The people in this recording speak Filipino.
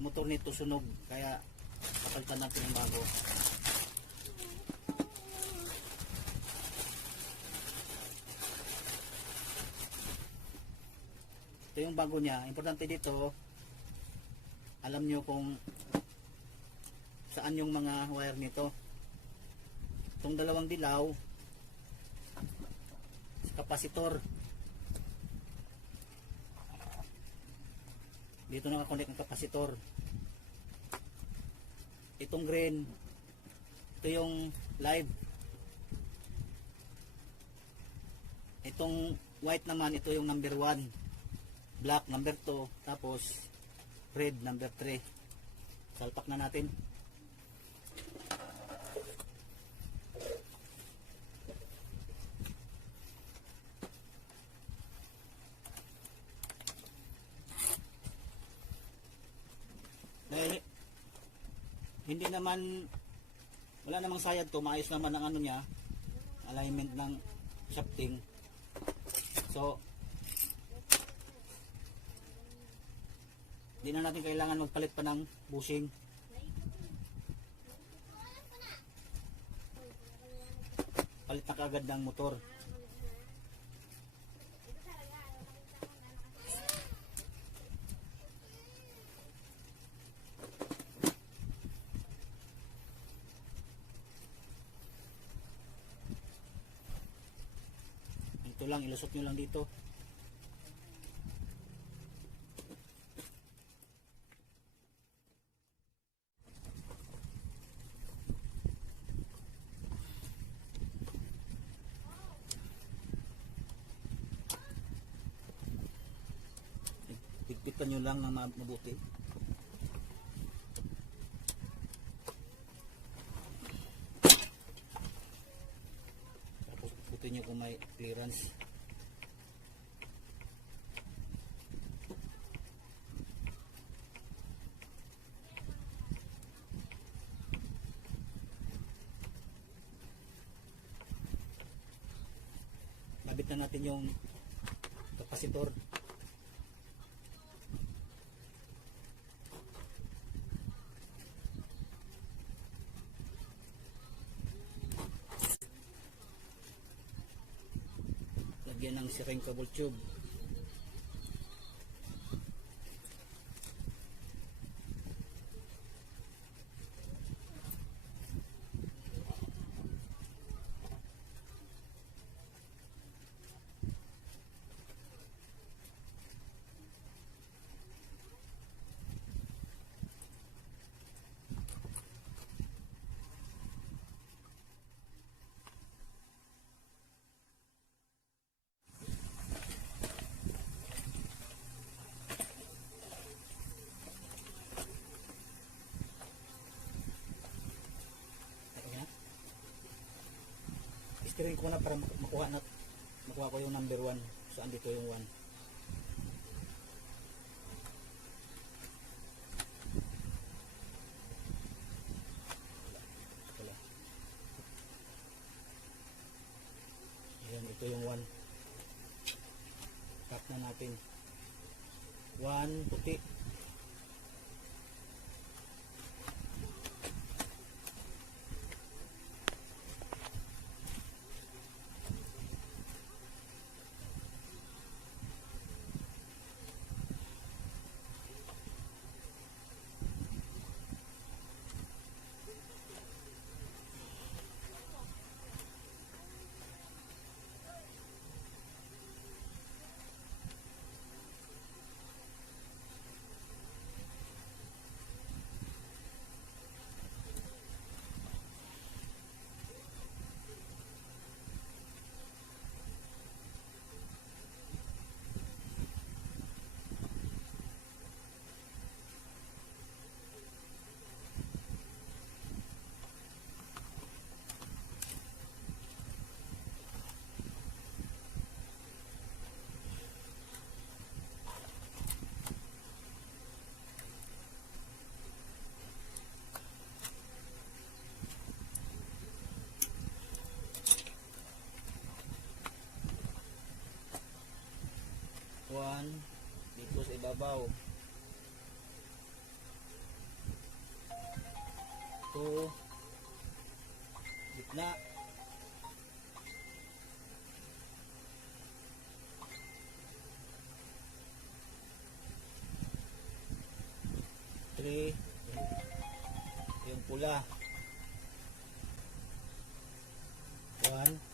motor nito sunog, kaya papalitan natin ng bago. Ito yung bago niya. Importante dito, alam nyo kung saan yung mga wire nito. Itong dalawang dilaw, kapasitor. Dito nakakonect ang kapasitor. Itong green, ito yung live. Itong white naman, ito yung number 1. Black number 2. Tapos red number 3. Salpak na natin. Dahil hindi naman, wala namang sayad to, maayos naman ang ano niya, alignment ng shafting. So hindi na natin kailangan magpalit pa ng bushing. Palit na kaagad ng motor. Ito lang, ilusot nyo lang dito. Pigpitan nyo lang na mabuti. Tapos putin nyo kung may clearance. Labit na natin yung kapasitor. Lagyan ng sireng cable tube. Screen ko na para makuha ko yung number 1. Saan dito yung 1? Wala. Ayan, ito yung 1. Tap na natin. 1 puti. Dito sa ibabaw. 2, gitna, 3, yung pula, 1,